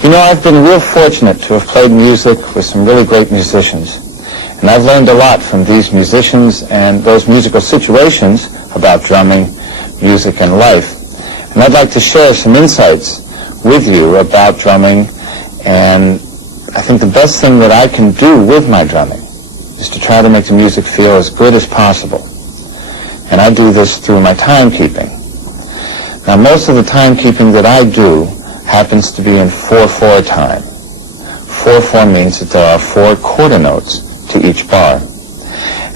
You know, I've been real fortunate to have played music with some really great musicians. And I've learned a lot from these musicians and those musical situations about drumming, music, and life. And I'd like to share some insights with you about drumming. And I think the best thing that I can do with my drumming is to try to make the music feel as good as possible. And I do this through my timekeeping. Now, most of the timekeeping that I do happens to be in 4/4 time. 4/4 means that there are 4 quarter notes to each bar.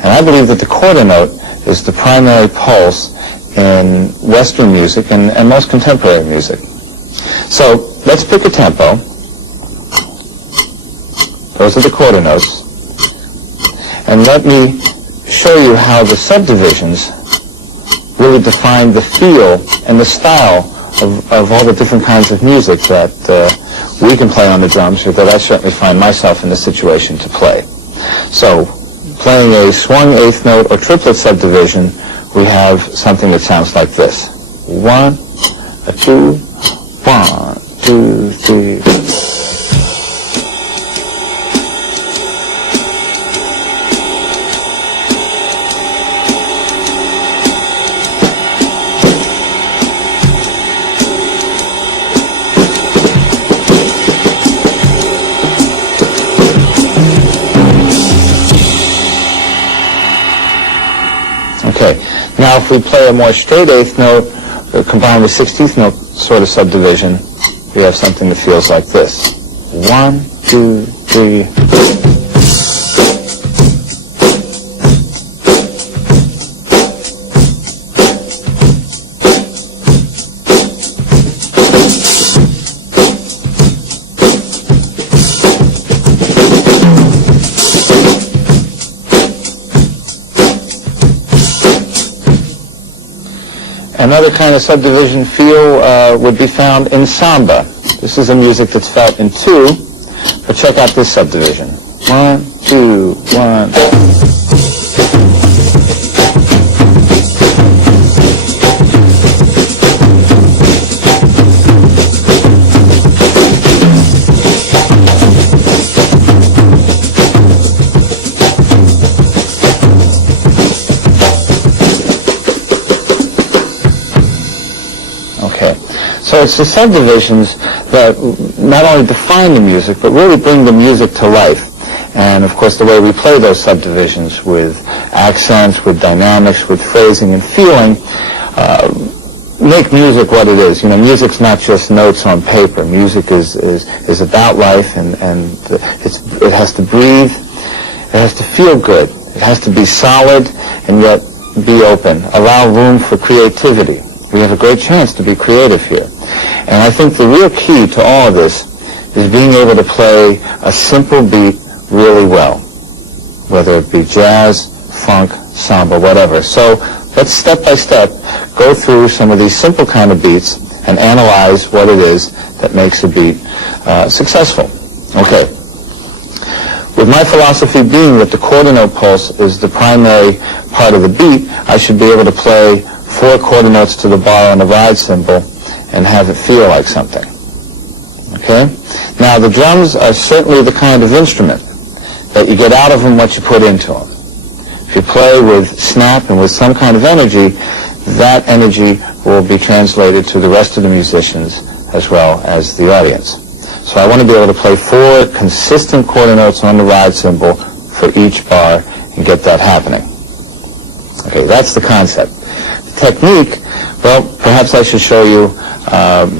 And I believe that the quarter note is the primary pulse in Western music and most contemporary music. So let's pick a tempo. Those are the quarter notes. And let me show you how the subdivisions really define the feel and the style of all the different kinds of music that we can play on the drums, or that I certainly find myself in the situation to play. So, playing a swung eighth note or triplet subdivision, we have something that sounds like this. 1, a 2, 1, 2, 3. Okay, now if we play a more straight eighth note, combined with 16th note sort of subdivision, we have something that feels like this. 1, 2, 3. Another kind of subdivision feel would be found in samba. This is a music that's felt in 2, but check out this subdivision. 1, 2, 1. So it's the subdivisions that not only define the music, but really bring the music to life. And of course the way we play those subdivisions with accents, with dynamics, with phrasing and feeling, make music what it is. You know, music's not just notes on paper. Music is about life, and it has to breathe, it has to feel good, it has to be solid, and yet be open, allow room for creativity. We have a great chance to be creative here. And I think the real key to all of this is being able to play a simple beat really well, whether it be jazz, funk, samba, whatever. So let's step by step go through some of these simple kind of beats and analyze what it is that makes a beat successful. Okay. With my philosophy being that the quarter note pulse is the primary part of the beat, I should be able to play 4 quarter notes to the bar on the ride cymbal and have it feel like something. Okay? Now, the drums are certainly the kind of instrument that you get out of them what you put into them. If you play with snap and with some kind of energy, that energy will be translated to the rest of the musicians as well as the audience. So I want to be able to play 4 consistent quarter notes on the ride cymbal for each bar and get that happening. Okay, that's the concept. The technique, well, perhaps I should show you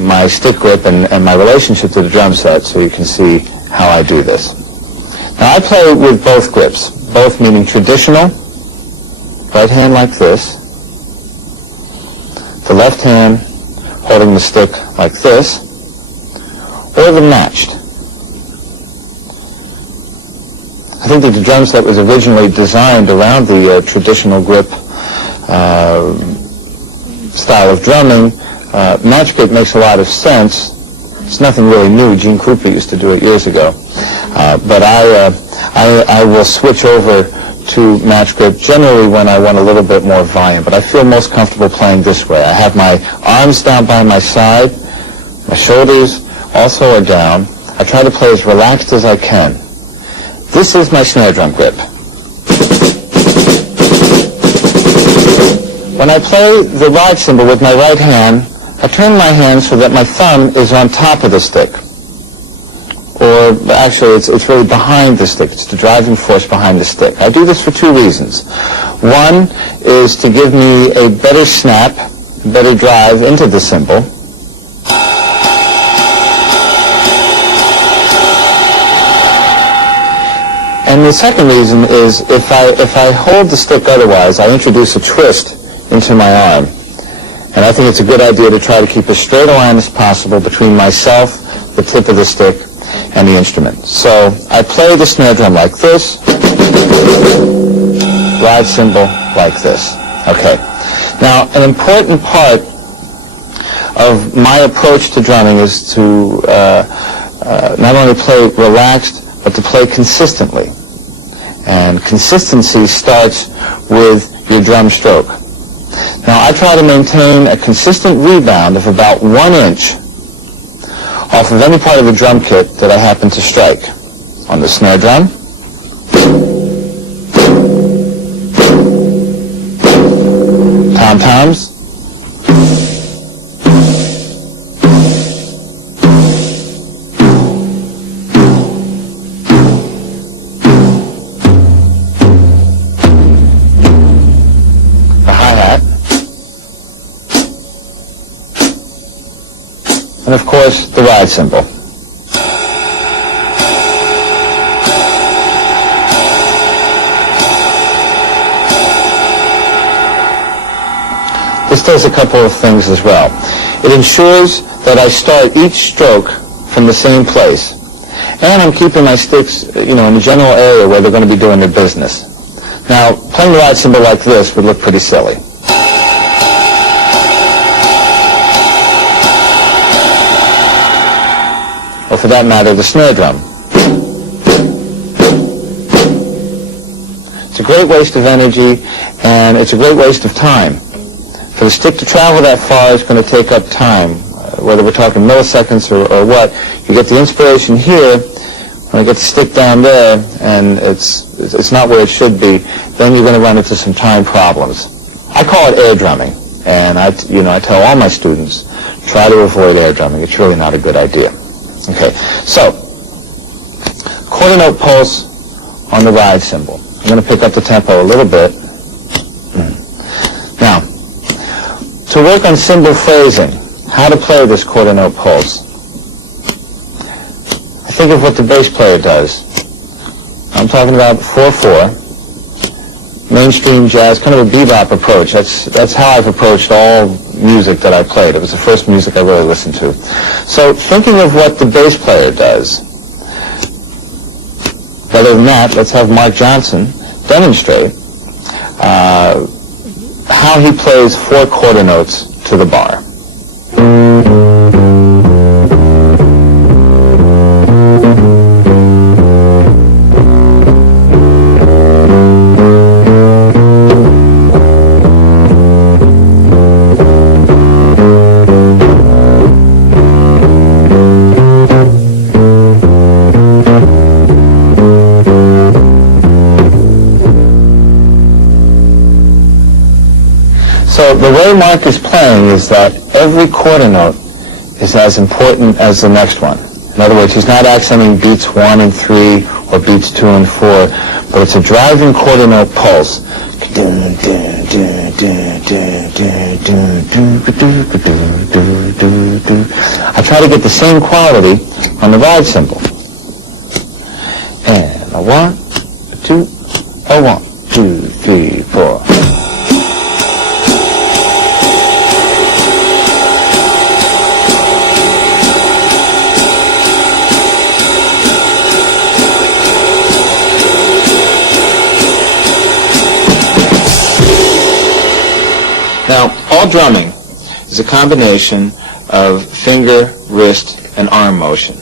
my stick grip and my relationship to the drum set so you can see how I do this. Now I play with both grips, both meaning traditional, right hand like this, the left hand holding the stick like this, or the matched. I think that the drum set was originally designed around the traditional grip style of drumming. Match grip makes a lot of sense. It's nothing really new. Gene Krupa used to do it years ago. But I will switch over to match grip generally when I want a little bit more volume. But I feel most comfortable playing this way. I have my arms down by my side. My shoulders also are down. I try to play as relaxed as I can. This is my snare drum grip. When I play the ride cymbal with my right hand, I turn my hand so that my thumb is on top of the stick. Or actually, it's really behind the stick. It's the driving force behind the stick. I do this for 2 reasons. One is to give me a better snap, better drive into the cymbal. And the second reason is if I hold the stick otherwise, I introduce a twist into my arm. And I think it's a good idea to try to keep as straight a line as possible between myself, the tip of the stick, and the instrument. So I play the snare drum like this, ride cymbal like this. Okay. Now, an important part of my approach to drumming is to not only play relaxed, but to play consistently. And consistency starts with your drum stroke. Now, I try to maintain a consistent rebound of about 1 inch off of any part of the drum kit that I happen to strike. On the snare drum, tom-toms, and of course the ride cymbal. This does a couple of things as well. It ensures that I start each stroke from the same place, and I'm keeping my sticks, in the general area where they're going to be doing their business. Now, playing the ride cymbal like this would look pretty silly. Or for that matter, the snare drum. It's a great waste of energy, and it's a great waste of time. For the stick to travel that far is going to take up time, whether we're talking milliseconds or what. You get the inspiration here, when I get the stick down there, and it's not where it should be, then you're going to run into some time problems. I call it air drumming, and I tell all my students, try to avoid air drumming. It's really not a good idea. Okay, so quarter note pulse on the ride cymbal. I'm going to pick up the tempo a little bit. Now, to work on cymbal phrasing, how to play this quarter note pulse. I think of what the bass player does. I'm talking about 4/4, mainstream jazz, kind of a bebop approach. That's how I've approached all music that I played. It was the first music I really listened to. So thinking of what the bass player does, rather than that, let's have Mark Johnson demonstrate how he plays 4 quarter notes to the bar. way Mark is playing is that every quarter note is as important as the next one. In other words, he's not accenting beats 1 and 3 or beats 2 and 4, but it's a driving quarter note pulse. I try to get the same quality on the ride cymbal. And a 1, a 2, a 1, 2, 3, 4. Now, all drumming is a combination of finger, wrist, and arm motion.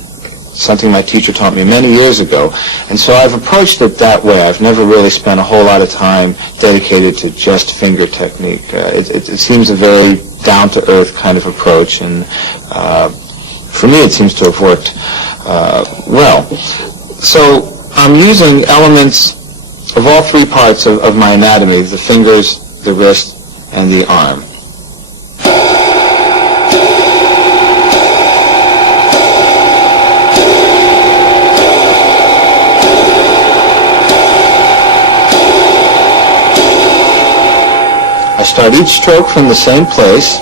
Something my teacher taught me many years ago, and so I've approached it that way. I've never really spent a whole lot of time dedicated to just finger technique. It seems a very down-to-earth kind of approach, and for me it seems to have worked well. So I'm using elements of all three parts of my anatomy, the fingers, the wrist, and the arm. I start each stroke from the same place,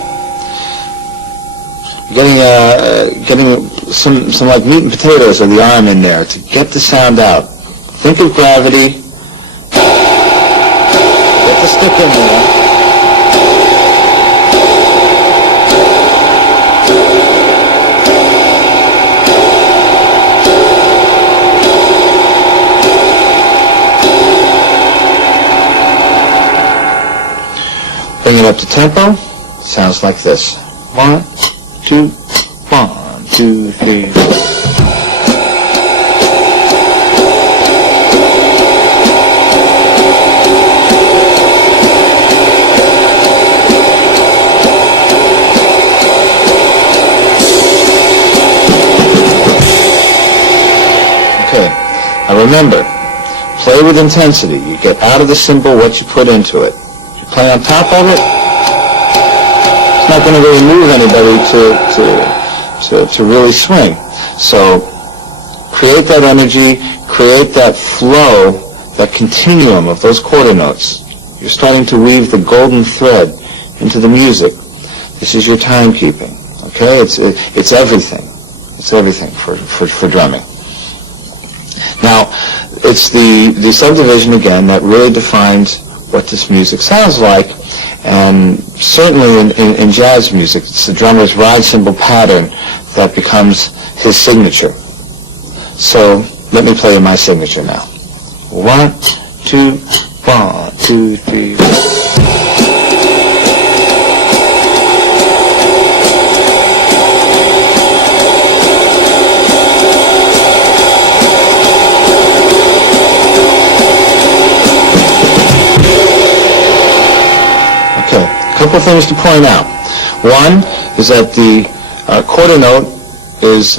getting some like meat and potatoes of the arm in there to get the sound out. Think of gravity. Get the stick in there. Bring it up to tempo. Sounds like this. 1, 2, 1, 2, 3, 4. Okay. Now remember, play with intensity. You get out of the cymbal what you put into it. Play on top of it, it's not going to really move anybody to really swing. So create that energy, create that flow, that continuum of those quarter notes. You're starting to weave the golden thread into the music. This is your timekeeping. Okay, it's everything. It's everything for drumming. Now, it's the subdivision again that really defines what this music sounds like, and certainly in jazz music, it's the drummer's ride cymbal pattern that becomes his signature. So let me play you my signature now. 1, 2, 1, 2, 3, 4. Couple things to point out. One is that the quarter note is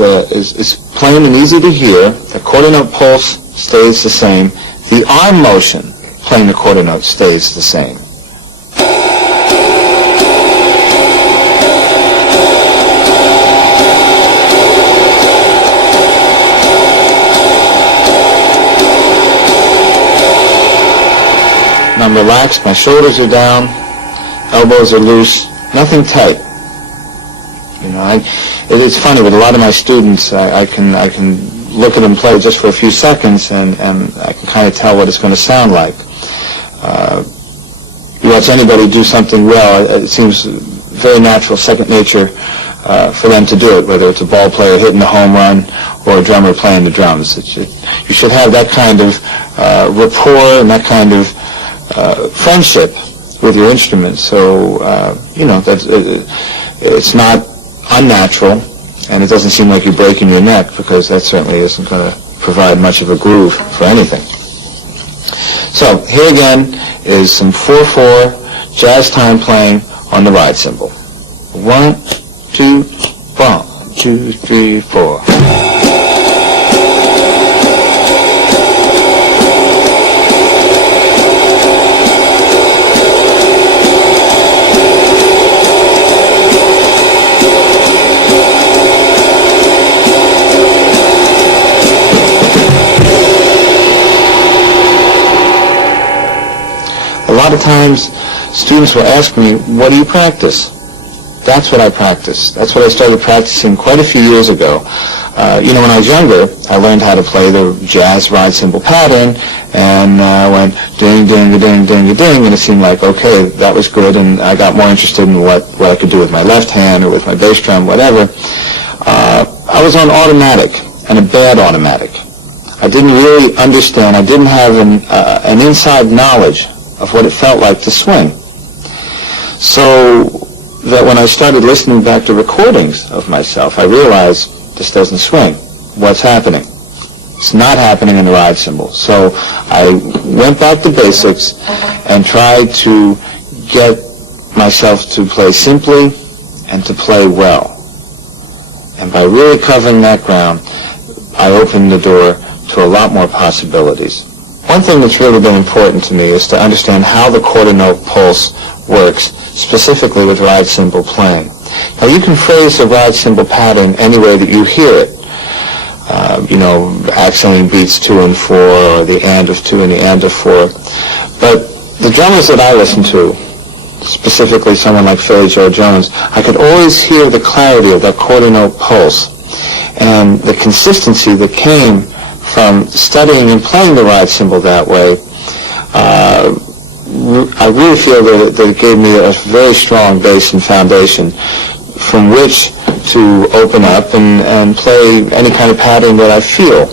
plain and easy to hear. The quarter note pulse stays the same. The arm motion playing the quarter note stays the same. Now I'm relaxed, my shoulders are down. Elbows are loose, nothing tight. You know, it's funny with a lot of my students. I can look at them play just for a few seconds, and I can kind of tell what it's going to sound like. You watch anybody do something well, it seems very natural, second nature for them to do it. Whether it's a ball player hitting a home run or a drummer playing the drums, you should have that kind of rapport and that kind of friendship with your instrument, so you know that it's not unnatural, and it doesn't seem like you're breaking your neck, because that certainly isn't going to provide much of a groove for anything. So here again is some 4/4 jazz time playing on the ride cymbal. 1, 2, 1, 2, 3, 4. lot of times students will ask me, what do you practice? That's what I practice. That's what I started practicing quite a few years ago. When I was younger, I learned how to play the jazz ride cymbal pattern, and went ding, ding, ding, ding, ding, and it seemed like, okay, that was good, and I got more interested in what I could do with my left hand or with my bass drum, whatever. I was on automatic, and a bad automatic. I didn't really understand. I didn't have an inside knowledge of what it felt like to swing. So that when I started listening back to recordings of myself, I realized this doesn't swing. What's happening? It's not happening in the ride cymbal. So I went back to basics and tried to get myself to play simply and to play well. And by really covering that ground, I opened the door to a lot more possibilities. One thing that's really been important to me is to understand how the quarter note pulse works, specifically with ride cymbal playing. Now, you can phrase the ride cymbal pattern any way that you hear it. Accenting beats 2 and 4, or the and of 2 and the and of 4. But the drummers that I listen to, specifically someone like Philly Joe Jones, I could always hear the clarity of that quarter note pulse and the consistency that came from studying and playing the ride cymbal that way. I really feel that it gave me a very strong base and foundation from which to open up and play any kind of pattern that I feel.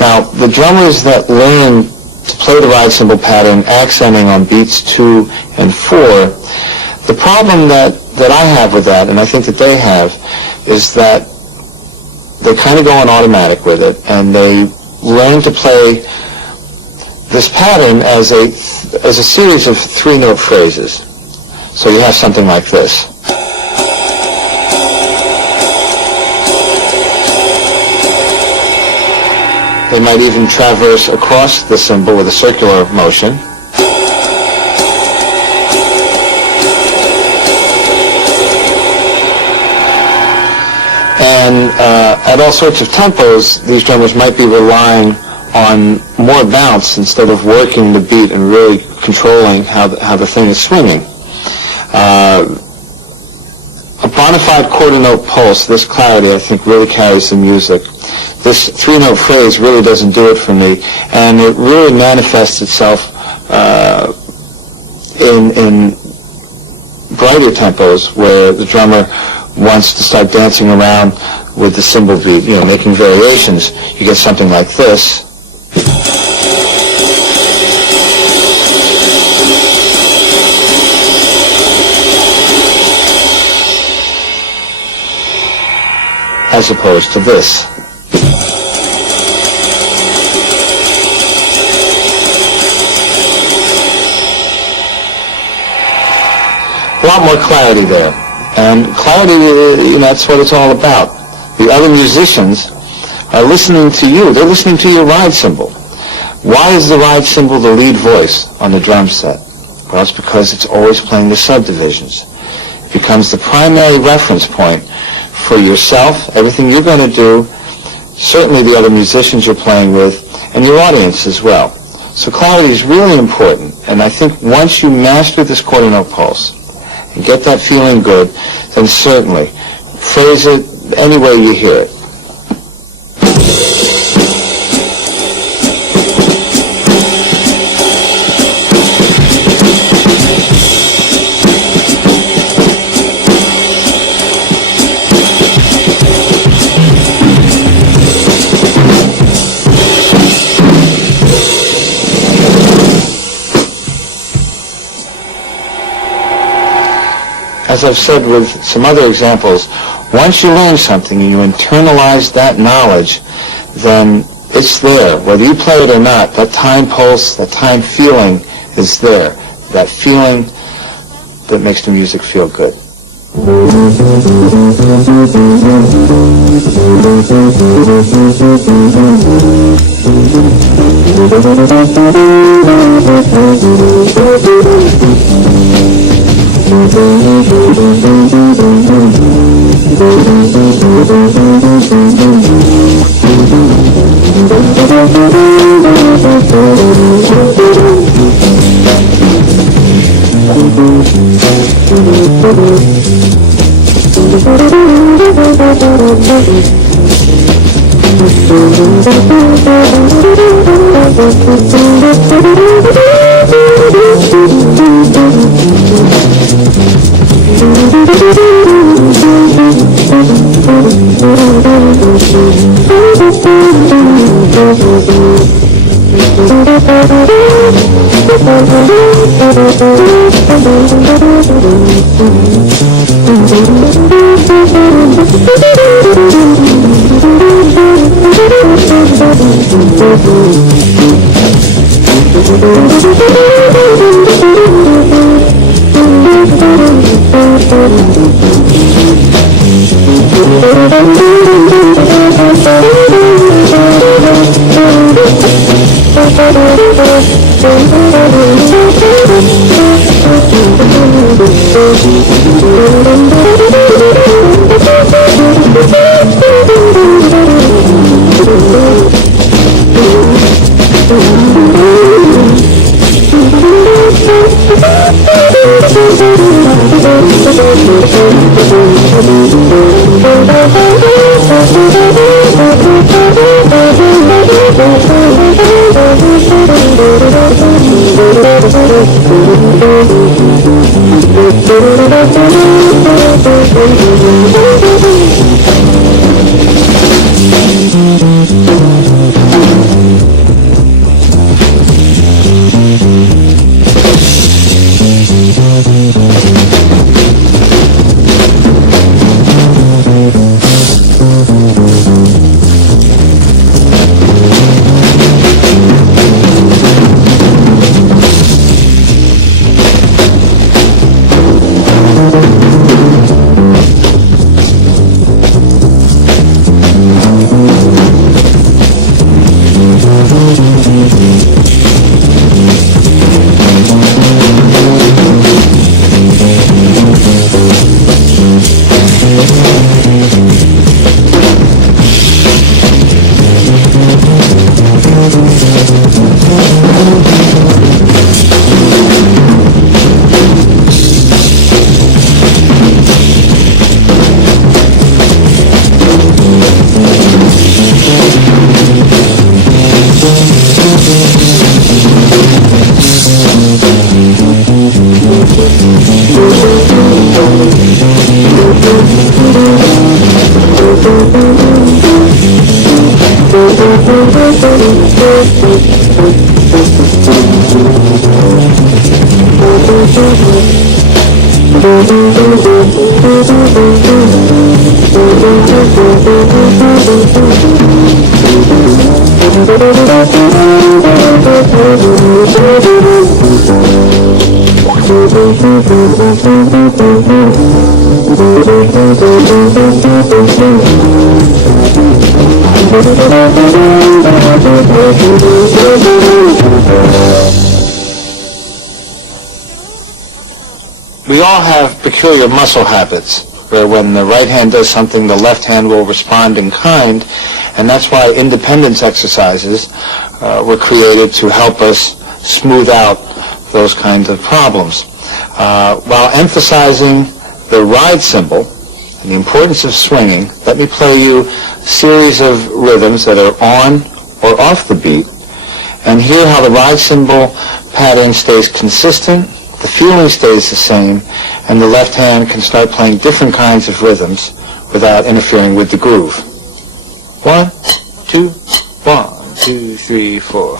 Now, the drummers that learn to play the ride cymbal pattern accenting on beats 2 and 4, the problem that I have with that, and I think that they have, is that they kind of go on automatic with it, and they learn to play this pattern as a series of 3-note phrases. So you have something like this. They might even traverse across the cymbal with a circular motion. And at all sorts of tempos, these drummers might be relying on more bounce instead of working the beat and really controlling how the thing is swinging. A bona fide quarter note pulse, this clarity, I think, really carries the music. This 3-note phrase really doesn't do it for me, and it really manifests itself in brighter tempos where the drummer wants to start dancing around with the cymbal beat, making variations. You get something like this. As opposed to this. A lot more clarity there. And clarity, that's what it's all about. The other musicians are listening to you. They're listening to your ride cymbal. Why is the ride cymbal the lead voice on the drum set? Well, it's because it's always playing the subdivisions. It becomes the primary reference point for yourself, everything you're going to do, certainly the other musicians you're playing with, and your audience as well. So clarity is really important, and I think once you master this quarter note pulse and get that feeling good, then certainly phrase it any way you hear it. As I've said with some other examples, once you learn something and you internalize that knowledge, then it's there. Whether you play it or not, that time pulse, that time feeling is there. That feeling that makes the music feel good. We all have peculiar muscle habits, where when the right hand does something, the left hand will respond in kind, and that's why independence exercises were created to help us smooth out those kinds of problems. While emphasizing the ride cymbal and the importance of swinging, let me play you a series of rhythms that are on or off the beat, and hear how the ride cymbal pattern stays consistent, the feeling stays the same, and the left hand can start playing different kinds of rhythms without interfering with the groove. 1, 2, 1, 2, 3, 4.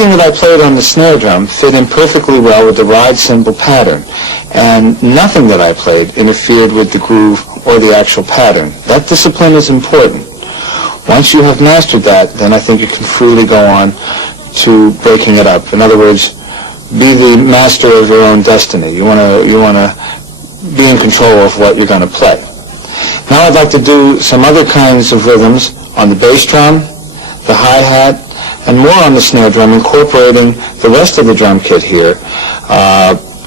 everything that I played on the snare drum fit in perfectly well with the ride cymbal pattern, and nothing that I played interfered with the groove or the actual pattern. That discipline is important. Once you have mastered that, then I think you can freely go on to breaking it up. In other words, be the master of your own destiny. You want to be in control of what you're going to play. Now I'd like to do some other kinds of rhythms on the bass drum, the hi-hat, and more on the snare drum, incorporating the rest of the drum kit here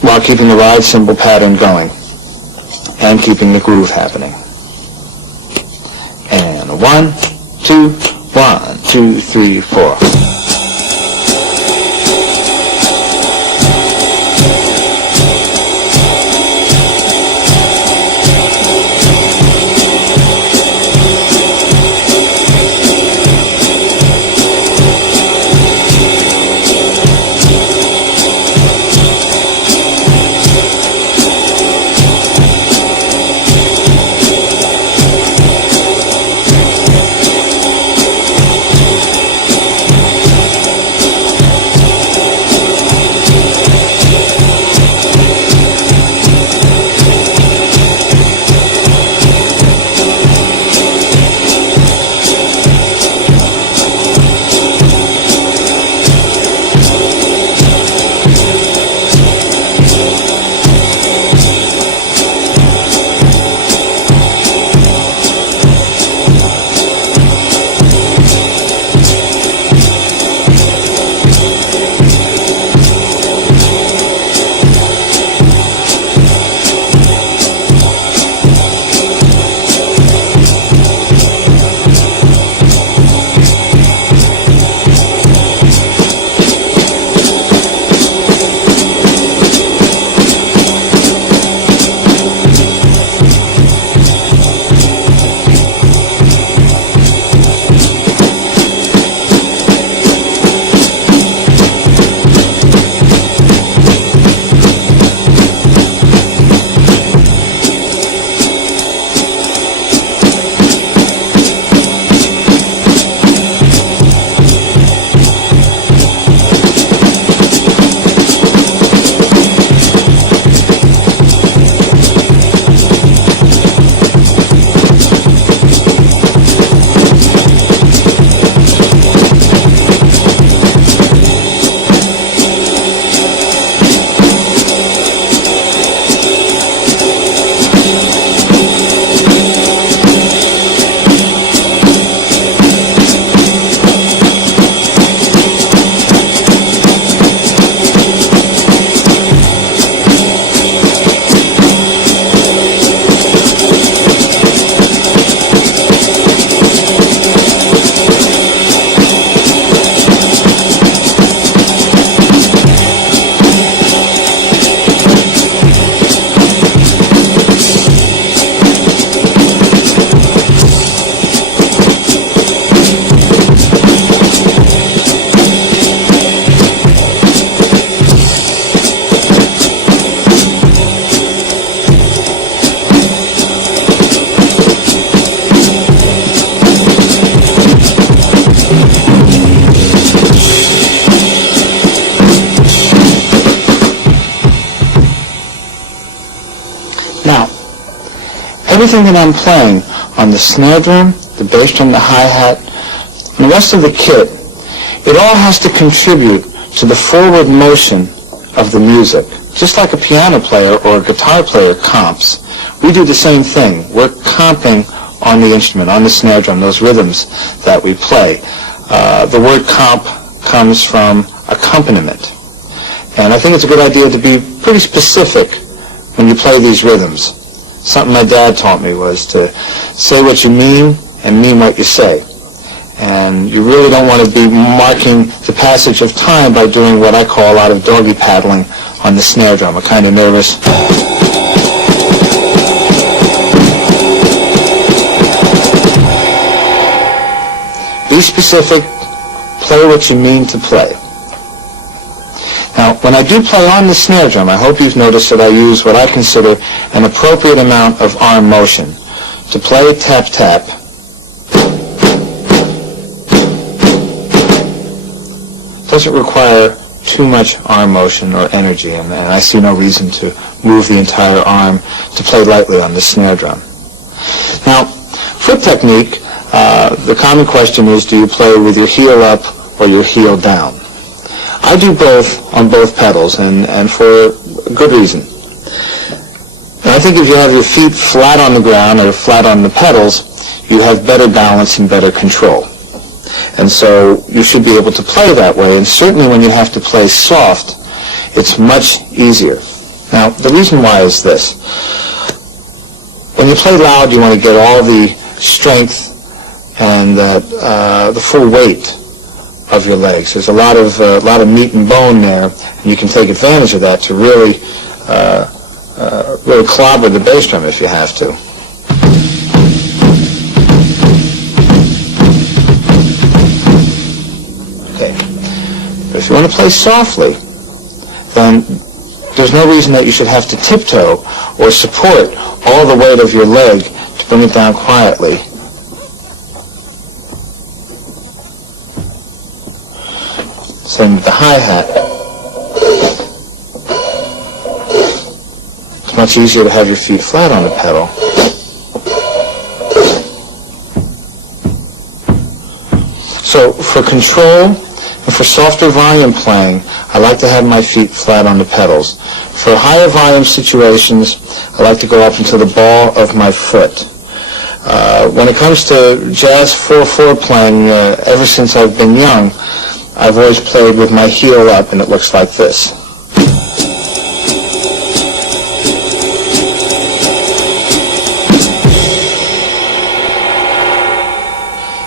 while keeping the ride cymbal pattern going and keeping the groove happening. And 1, 2, 1, 2, 3, 4. Everything that I'm playing on the snare drum, the bass drum, the hi-hat, and the rest of the kit, it all has to contribute to the forward motion of the music. Just like a piano player or a guitar player comps, we do the same thing. We're comping on the instrument, on the snare drum, those rhythms that we play. The word comp comes from accompaniment. And I think it's a good idea to be pretty specific when you play these rhythms. Something my dad taught me was to say what you mean and mean what you say. And you really don't want to be marking the passage of time by doing what I call a lot of doggy paddling on the snare drum, a kind of nervous. Be specific, play what you mean to play. Now, when I do play on the snare drum, I hope you've noticed that I use what I consider an appropriate amount of arm motion. To play tap-tap, to doesn't require too much arm motion or energy, and I see no reason to move the entire arm to play lightly on the snare drum. Now, foot technique, the common question is, do you play with your heel up or your heel down? I do both on both pedals, and for good reason. And I think if you have your feet flat on the ground or flat on the pedals, you have better balance and better control. And so you should be able to play that way, and certainly when you have to play soft, it's much easier. Now, the reason why is this. When you play loud, you want to get all the strength and the full weight of your legs. There's a lot of meat and bone there, and you can take advantage of that to really clobber the bass drum if you have to. Okay, but if you want to play softly, then there's no reason that you should have to tiptoe or support all the weight of your leg to bring it down quietly. Same with the hi-hat. It's much easier to have your feet flat on the pedal. So for control and for softer volume playing, I like to have my feet flat on the pedals. For higher volume situations, I like to go up into the ball of my foot. When it comes to jazz 4/4 playing, ever since I've been young, I've always played with my heel up, and it looks like this.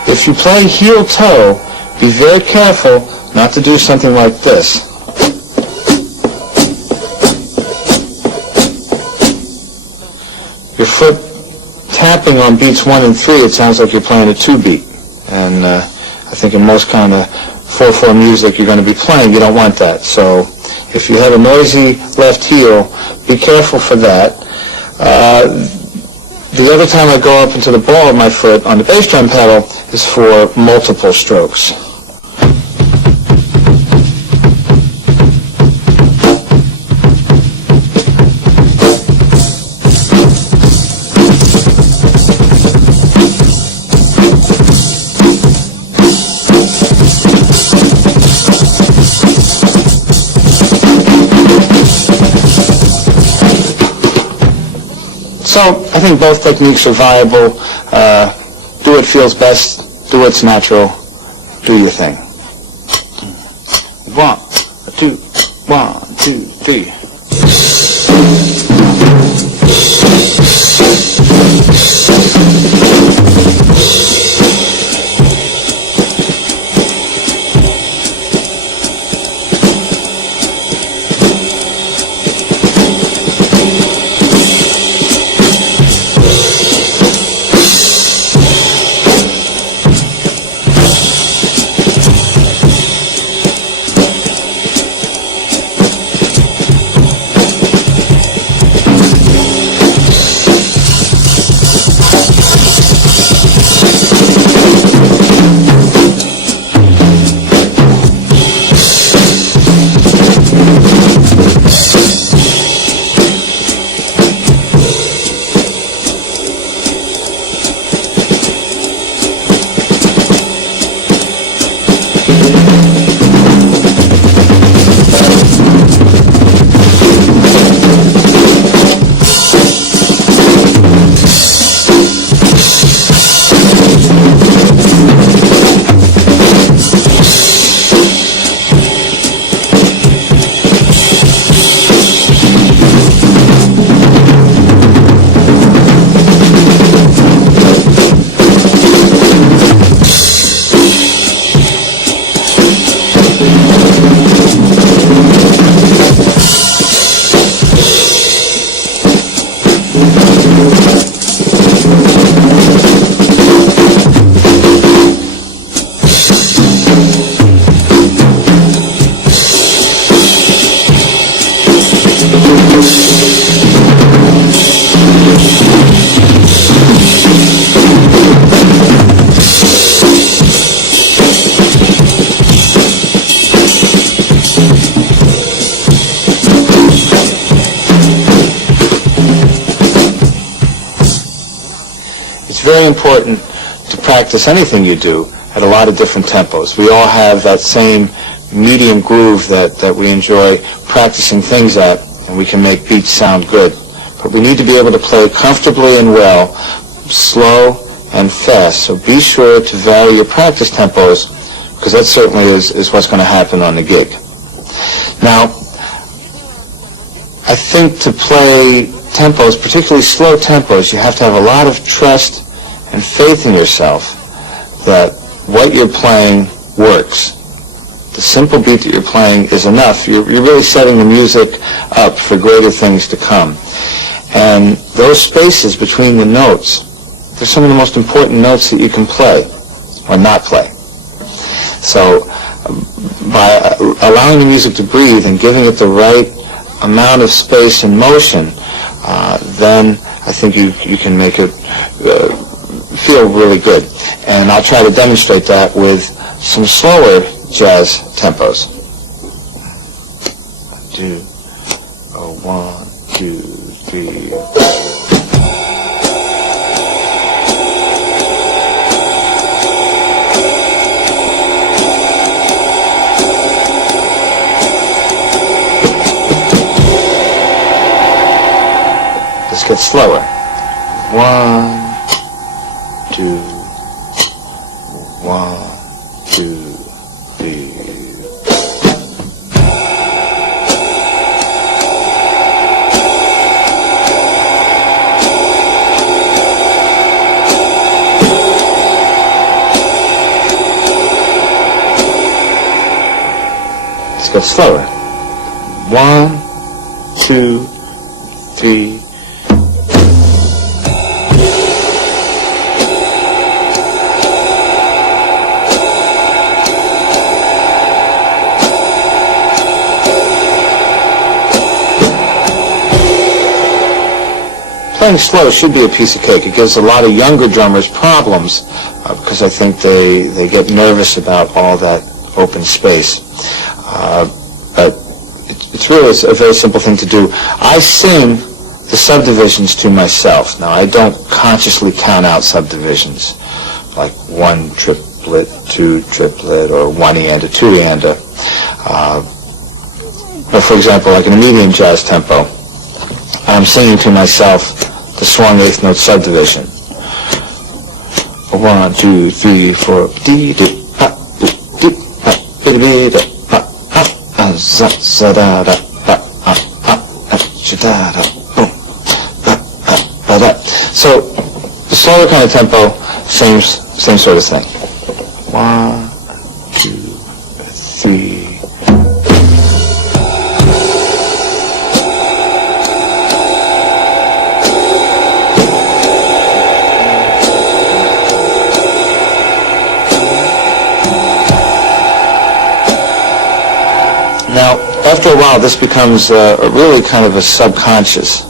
If you play heel toe, be very careful not to do something like this. Your foot tapping on beats 1 and 3, it sounds like you're playing a 2-beat. And I think in most kind of 4/4 music you're going to be playing, you don't want that. So if you have a noisy left heel, be careful for that. The other time I go up into the ball of my foot on the bass drum pedal is for multiple strokes. So I think both techniques are viable. Do what feels best, do what's natural, do your thing. 1, 2, 1, 2, 3. very important to practice anything you do at a lot of different tempos. We all have that same medium groove that we enjoy practicing things at, and we can make beats sound good. But we need to be able to play comfortably and well, slow and fast. So be sure to vary your practice tempos, because that certainly is what's going to happen on the gig. Now, I think to play tempos, particularly slow tempos, you have to have a lot of trust and faith in yourself that what you're playing works. The simple beat that you're playing is enough. You're really setting the music up for greater things to come. And those spaces between the notes, they're some of the most important notes that you can play or not play. So by allowing the music to breathe and giving it the right amount of space and motion, then I think you can make it feel really good. And I'll try to demonstrate that with some slower jazz tempos. 1, 2, 3. Let's get slower. 1, 2, 1, 2, 3. Let's get slower. 1, 2, 3. Playing slow should be a piece of cake. It gives a lot of younger drummers problems because I think they get nervous about all that open space. But it's really a very simple thing to do. I sing the subdivisions to myself. Now, I don't consciously count out subdivisions, like 1 triplet, 2 triplet, or 1-eanda, 2-eanda. But for example, like in a medium jazz tempo, I'm singing to myself the swung 8th note subdivision. 1, 2, 3, 4. Dee dee ha dee ha dee dee da ha ha za za da da ha ha ha da da boom ha da. So the slower kind of tempo, same sort of thing. 1, 2, 3. Now, after a while, this becomes a really kind of a subconscious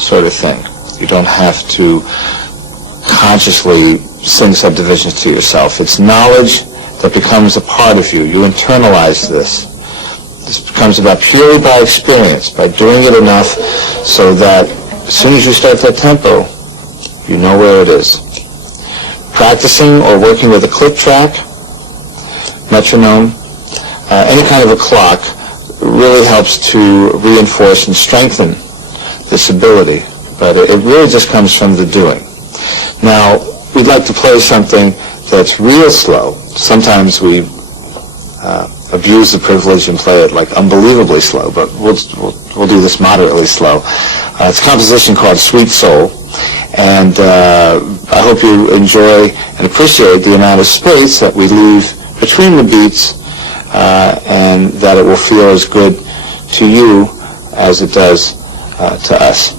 sort of thing. You don't have to consciously sing subdivisions to yourself. It's knowledge that becomes a part of you. You internalize this. This becomes about purely by experience, by doing it enough so that as soon as you start that tempo, you know where it is. Practicing or working with a click track, metronome, any kind of a clock, really helps to reinforce and strengthen this ability, but it really just comes from the doing. Now, we'd like to play something that's real slow. Sometimes we abuse the privilege and play it like unbelievably slow, but we'll do this moderately slow. It's a composition called Sweet Soul, and I hope you enjoy and appreciate the amount of space that we leave between the beats, and that it will feel as good to you as it does to us.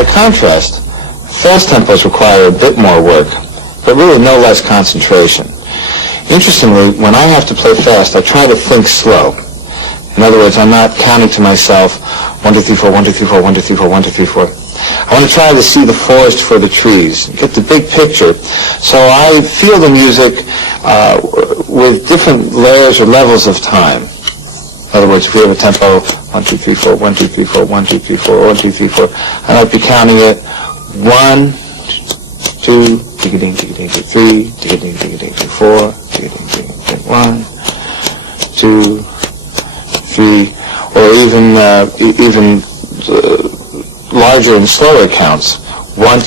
By contrast, fast tempos require a bit more work, but really no less concentration. Interestingly, when I have to play fast, I try to think slow. In other words, I'm not counting to myself 1, 1, 2, 3, 4, 1, 2, 3, 4, 1, 2, 3, 4, 1, 2, 3, 4. I want to try to see the forest for the trees, get the big picture. So I feel the music with different layers or levels of time. In other words, if we have a tempo, 1, 2, 3, 4, 1, 2, 3, 4, 1, 2, 3, 4, 1, 2, 3, 4, I might be counting it 1, 2, ding, ding, ding, 3, ding, ding, ding, 4, ding, ding, 1, 2, 3, or even larger and slower counts. 1,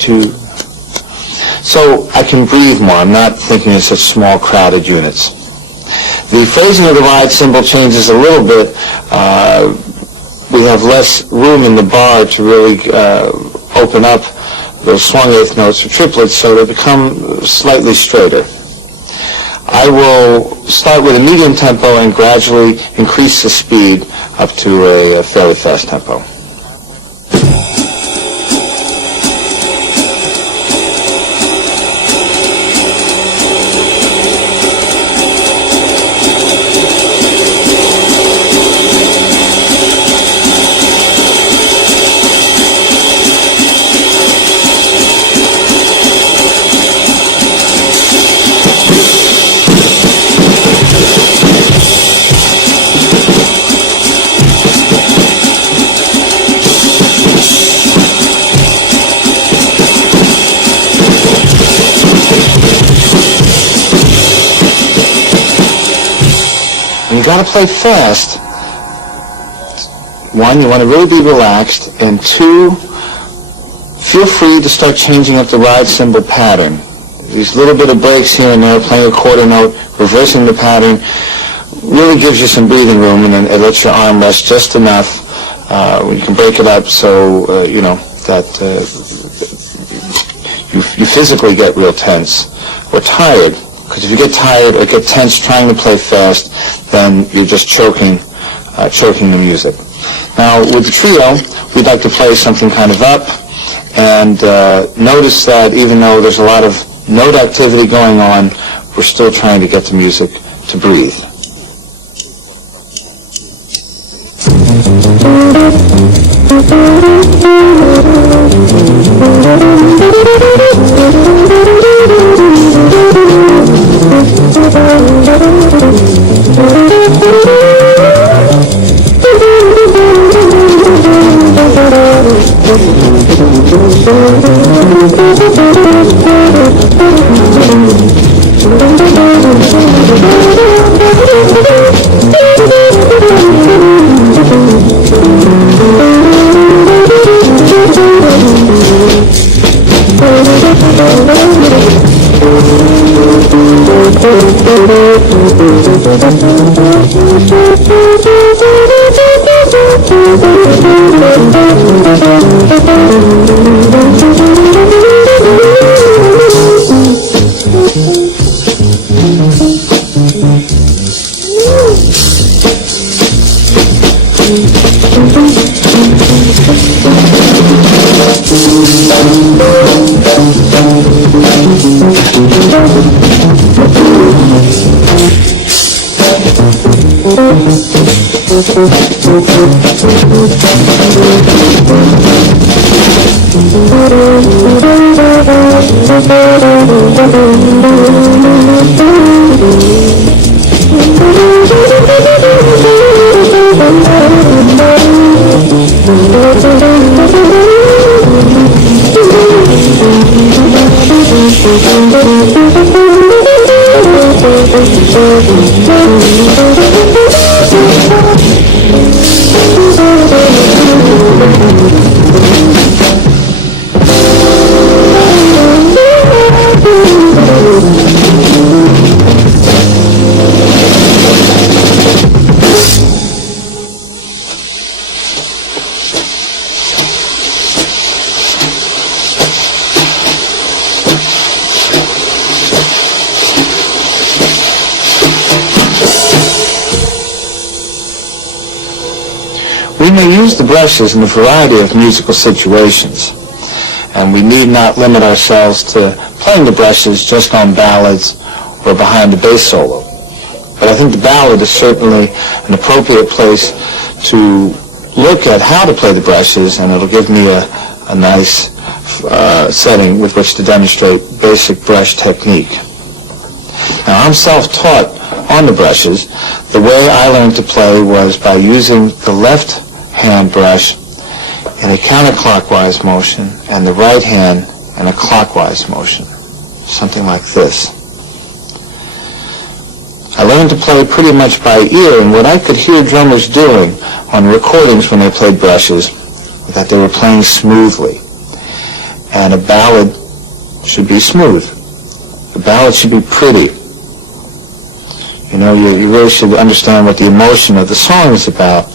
2. So I can breathe more. I'm not thinking in such small, crowded units. The phrasing of the ride cymbal changes a little bit. We have less room in the bar to really open up those swung eighth notes or triplets, so they become slightly straighter. I will start with a medium tempo and gradually increase the speed up to a fairly fast tempo. You got to play fast. 1, you want to really be relaxed, and 2, feel free to start changing up the ride cymbal pattern. These little bit of breaks here and there, playing a quarter note, reversing the pattern, really gives you some breathing room, and then it lets your arm rest just enough. You can break it up so that you physically get real tense or tired. Because if you get tired or get tense trying to play fast, then you're just choking the music. Now, with the trio, we'd like to play something kind of up, and notice that even though there's a lot of note activity going on, we're still trying to get the music to breathe. We may use the brushes in a variety of musical situations, and we need not limit ourselves to playing the brushes just on ballads or behind the bass solo. But I think the ballad is certainly an appropriate place to look at how to play the brushes, and it'll give me a nice setting with which to demonstrate basic brush technique. Now, I'm self-taught on the brushes. The way I learned to play was by using the left hand brush in a counterclockwise motion and the right hand in a clockwise motion, something like this. I learned to play pretty much by ear, and what I could hear drummers doing on recordings when they played brushes was that they were playing smoothly. And a ballad should be smooth. A ballad should be pretty. You know, you really should understand what the emotion of the song is about.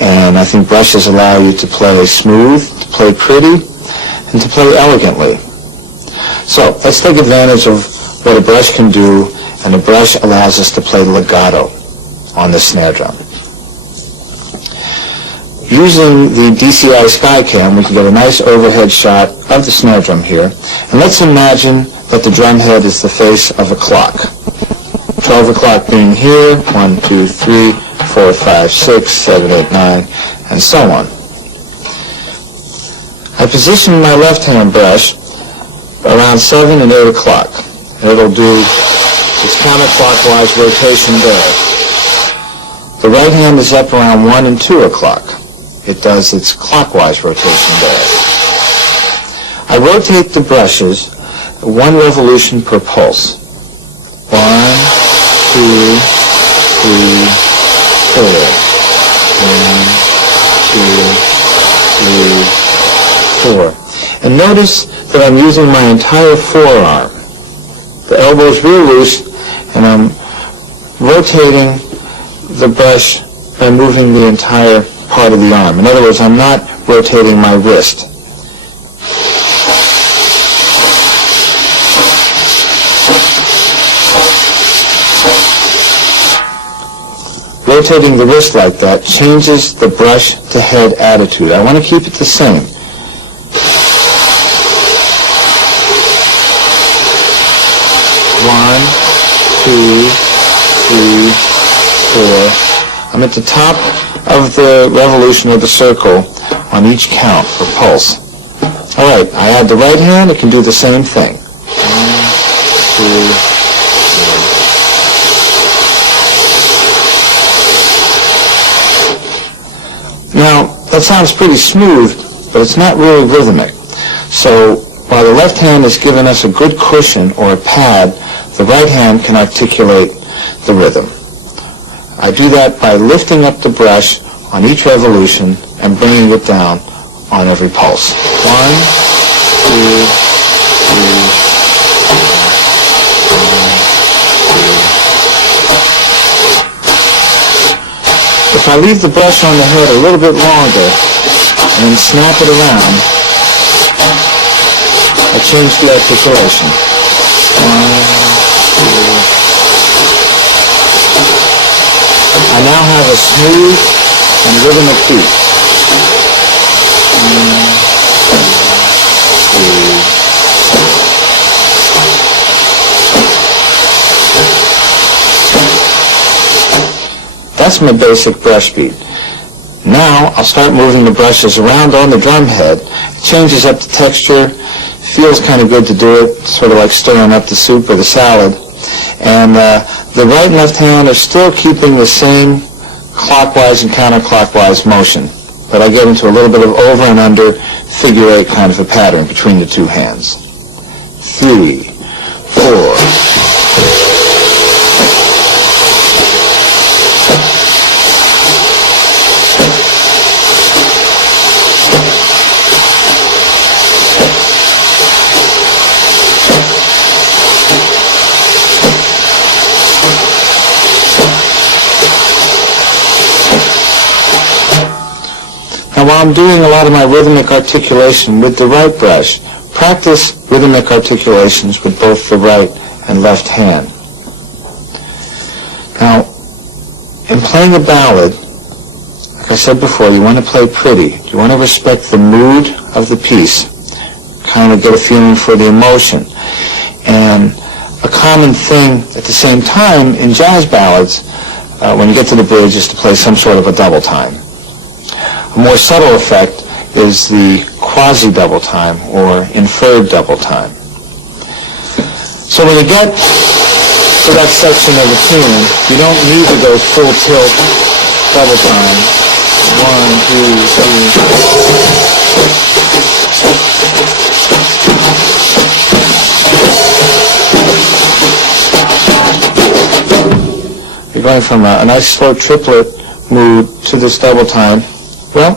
And I think brushes allow you to play smooth, to play pretty, and to play elegantly. So let's take advantage of what a brush can do, and a brush allows us to play legato on the snare drum. Using the DCI Skycam, we can get a nice overhead shot of the snare drum here. And let's imagine that the drum head is the face of a clock. 12 o'clock being here, 1, 2, 3, 4, 5, 6, 7, 8, 9, and so on. I position my left-hand brush around 7 and 8 o'clock. It'll do its counterclockwise rotation there. The right hand is up around 1 and 2 o'clock. It does its clockwise rotation there. I rotate the brushes 1 revolution per pulse. 1, 2, 3, 4. 1, 2, 3, 4. And notice that I'm using my entire forearm. The elbow's real loose, and I'm rotating the brush by moving the entire part of the arm. In other words, I'm not rotating my wrist. Rotating the wrist like that changes the brush to head attitude. I want to keep it the same. One, 2, 3, 4. I'm at the top of the revolution of the circle on each count or pulse. All right, I add the right hand, it can do the same thing. 1, 2, 3. Now, that sounds pretty smooth, but it's not really rhythmic. So, while the left hand is giving us a good cushion or a pad, the right hand can articulate the rhythm. I do that by lifting up the brush on each revolution and bringing it down on every pulse. 1, 2, 3. If I leave the brush on the head a little bit longer and then snap it around, I change the articulation. 1, 2. I now have a smooth and rhythmic beat. 1, 2, 3. That's my basic brush beat. Now I'll start moving the brushes around on the drum head. It changes up the texture. Feels kind of good to do it, sort of like stirring up the soup or the salad. And the right and left hand are still keeping the same clockwise and counterclockwise motion, but I get into a little bit of over and under figure 8 kind of a pattern between the two hands. 3, 4. While I'm doing a lot of my rhythmic articulation with the right brush, practice rhythmic articulations with both the right and left hand. Now, in playing a ballad, like I said before, you want to play pretty. You want to respect the mood of the piece, kind of get a feeling for the emotion. And a common thing at the same time in jazz ballads, when you get to the bridge, is to play some sort of a double time. A more subtle effect is the quasi-double time or inferred double time. So when you get to that section of the tune, you don't need to go full tilt double time. 1, 2, 3. You're going from a nice slow triplet mood to this double time. Well,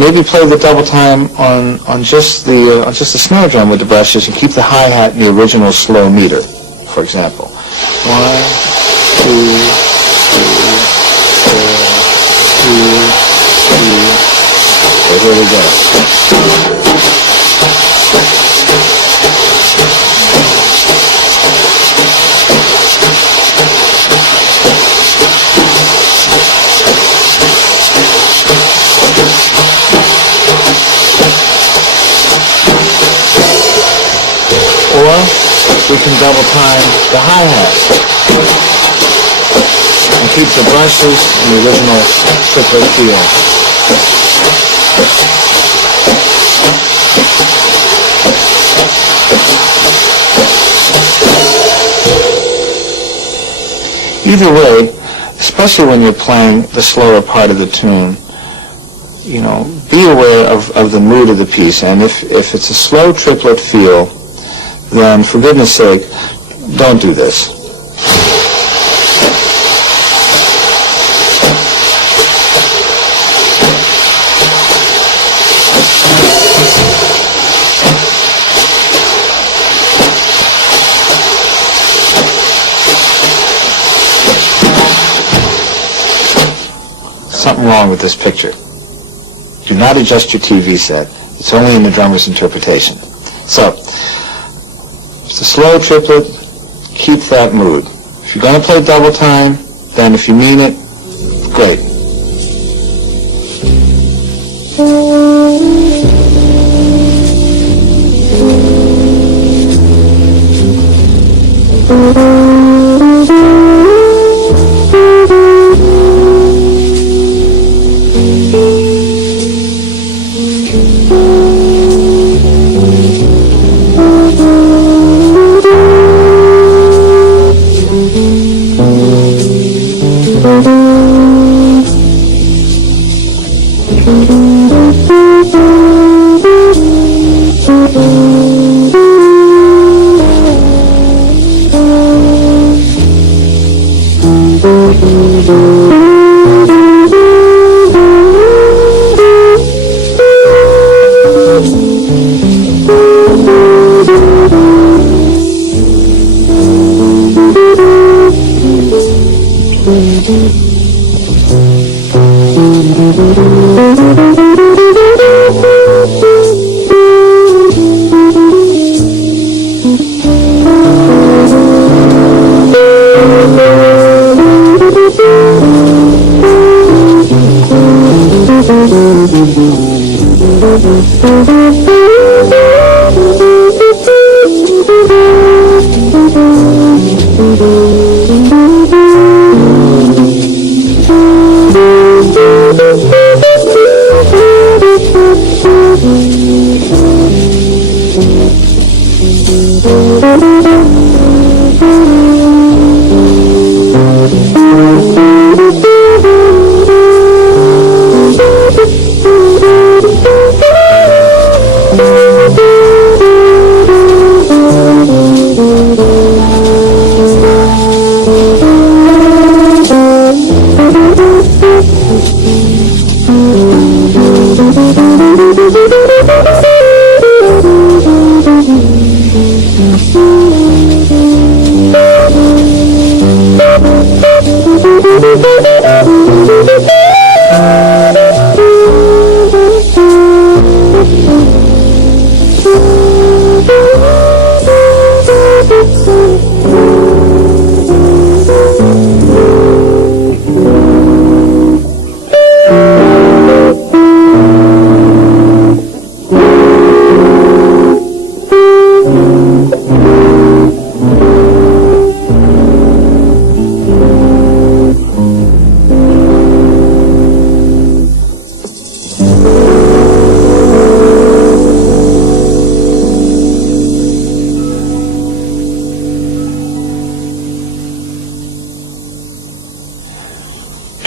maybe play the double time on just the snare drum with the brushes and keep the hi-hat in the original slow meter, for example. 1, 2, 3, 4, 2, 3. So here we go. Or we can double time the hi-hat and keep the brushes in the original triplet feel. Either way, especially when you're playing the slower part of the tune, you know, be aware of the mood of the piece. And if it's a slow triplet feel, then for goodness sake, don't do this. Something wrong with this picture. Do not adjust your TV set. It's only in the drummer's interpretation. So, it's a slow triplet. Keep that mood. If you're going to play double time, then if you mean it, great.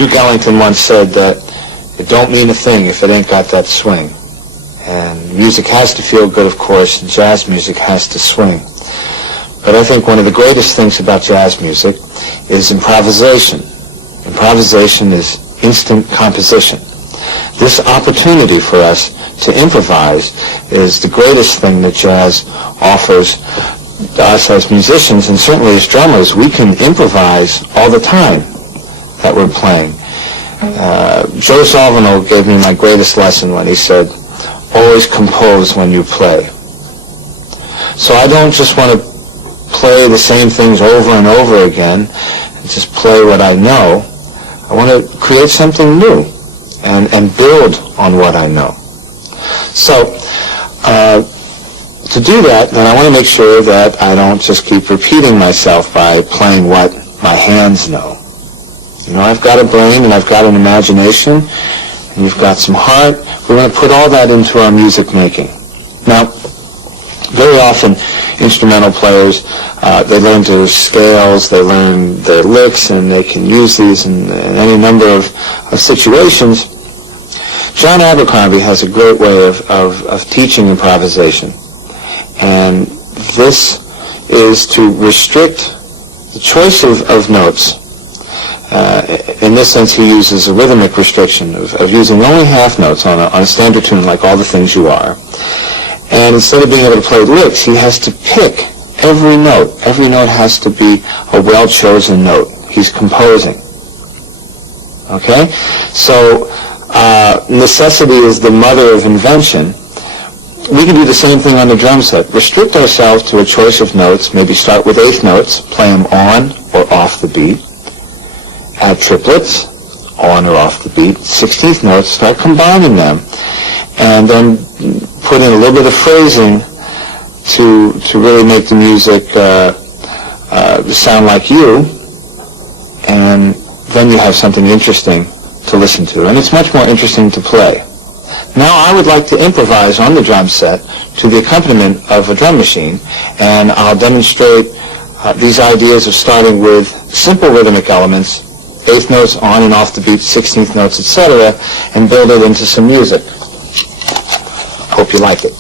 Duke Ellington once said that it don't mean a thing if it ain't got that swing. And music has to feel good, of course, and jazz music has to swing. But I think one of the greatest things about jazz music is improvisation. Improvisation is instant composition. This opportunity for us to improvise is the greatest thing that jazz offers us as musicians, and certainly as drummers. We can improvise all the time that we're playing. Joe Zawinul gave me my greatest lesson when he said, always compose when you play. So I don't just want to play the same things over and over again and just play what I know. I want to create something new and build on what I know. So to do that, then I want to make sure that I don't just keep repeating myself by playing what my hands know. You know, I've got a brain and I've got an imagination and you've got some heart. We want to put all that into our music making. Now, very often instrumental players, they learn their scales, they learn their licks, and they can use these in any number of situations. John Abercrombie has a great way of teaching improvisation, and this is to restrict the choice of notes. In this sense, he uses a rhythmic restriction of using only half notes on a standard tune, like All the Things You Are. And instead of being able to play licks, he has to pick every note. Every note has to be a well-chosen note. He's composing. Okay? So necessity is the mother of invention. We can do the same thing on the drum set. Restrict ourselves to a choice of notes. Maybe start with eighth notes, play them on or off the beat. Add triplets, on or off the beat. 16th notes, start combining them. And then put in a little bit of phrasing to really make the music sound like you, and then you have something interesting to listen to, and it's much more interesting to play. Now I would like to improvise on the drum set to the accompaniment of a drum machine, and I'll demonstrate these ideas of starting with simple rhythmic elements, eighth notes on and off the beat, 16th notes, etc., and build it into some music. Hope you like it.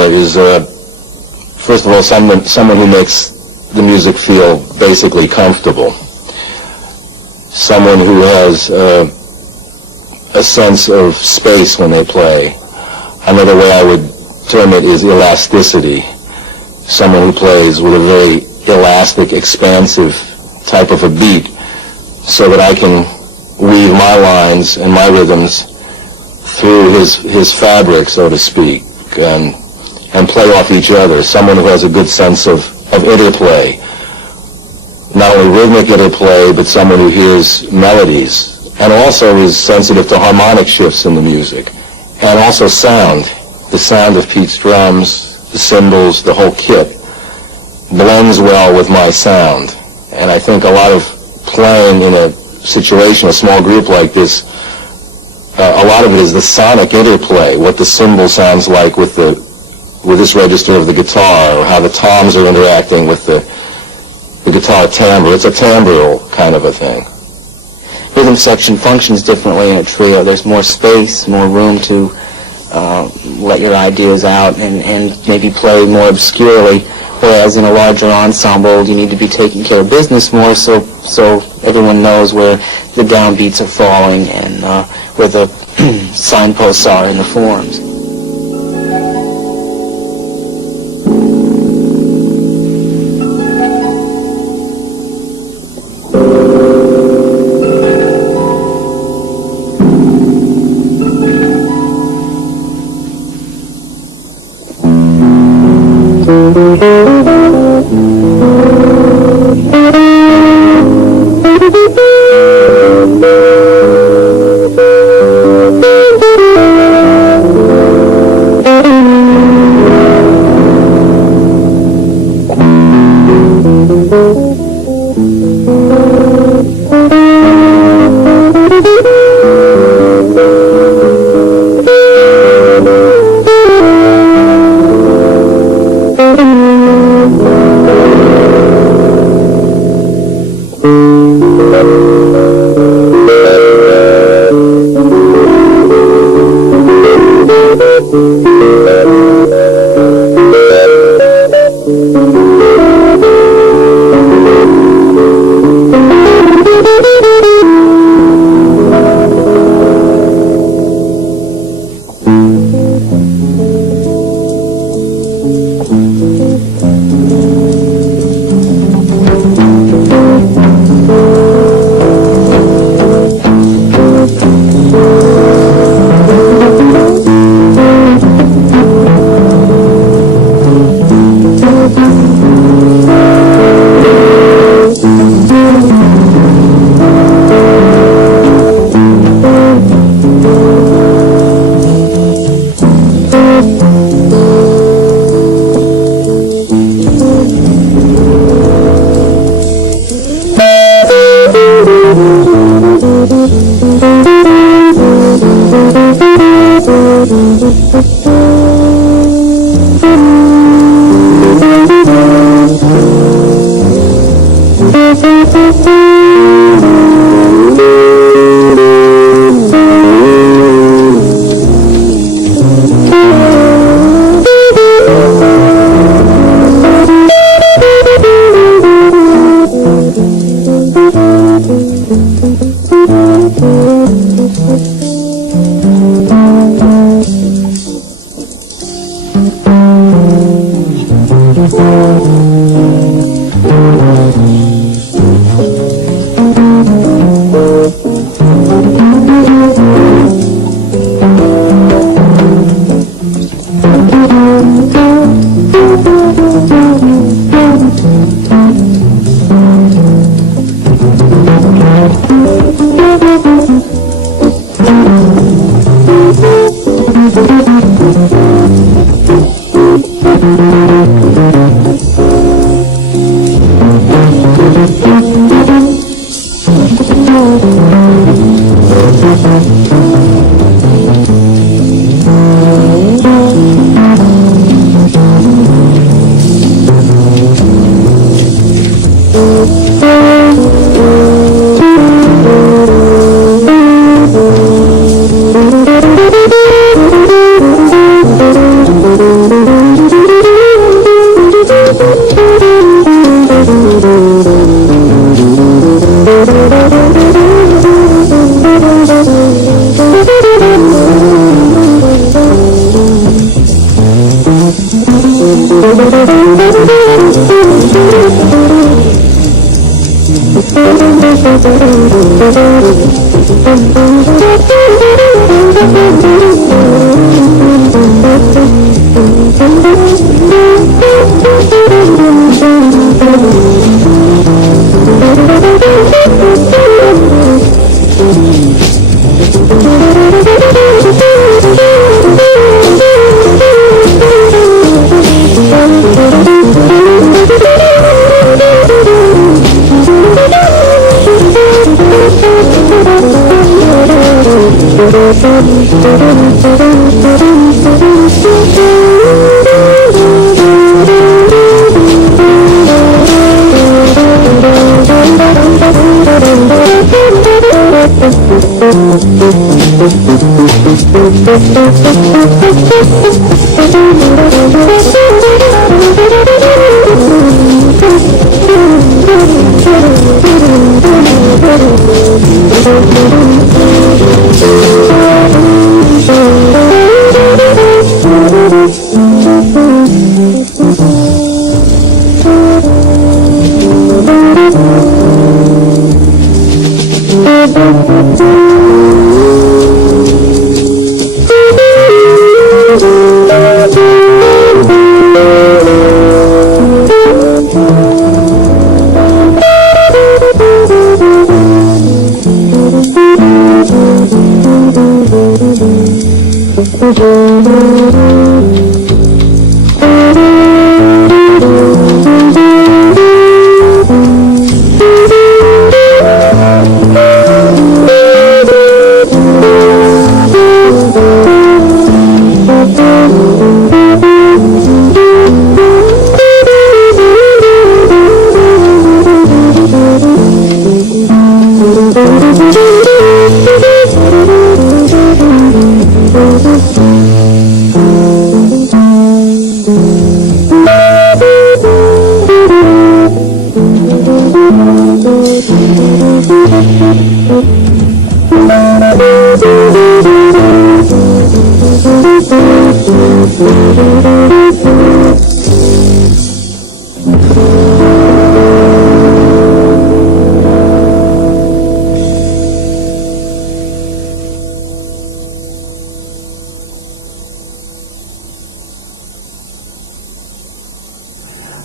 drummer is, first of all, someone who makes the music feel basically comfortable. Someone who has a sense of space when they play. Another way I would term it is elasticity. Someone who plays with a very elastic, expansive type of a beat, so that I can weave my lines and my rhythms through his fabric, so to speak, and play off each other. Someone who has a good sense of interplay. Not only rhythmic interplay, but someone who hears melodies, and also is sensitive to harmonic shifts in the music, and also sound. The sound of Pete's drums, the cymbals, the whole kit blends well with my sound. And I think a lot of playing in a situation, a small group like this, a lot of it is the sonic interplay, what the cymbal sounds like with this register of the guitar, or how the toms are interacting with the guitar timbre. It's a timbral kind of a thing. Rhythm section functions differently in a trio. There's more space, more room to let your ideas out and maybe play more obscurely, whereas in a larger ensemble you need to be taking care of business more, so everyone knows where the downbeats are falling and where the signposts are in the forms.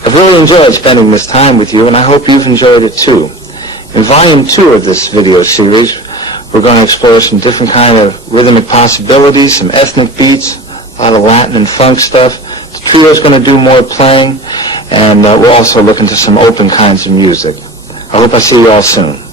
I've really enjoyed spending this time with you, and I hope you've enjoyed it too. In Volume 2 of this video series, we're going to explore some different kind of rhythmic possibilities, some ethnic beats, a lot of Latin and funk stuff. The trio's going to do more playing, and we'll also look into some open kinds of music. I hope I see you all soon.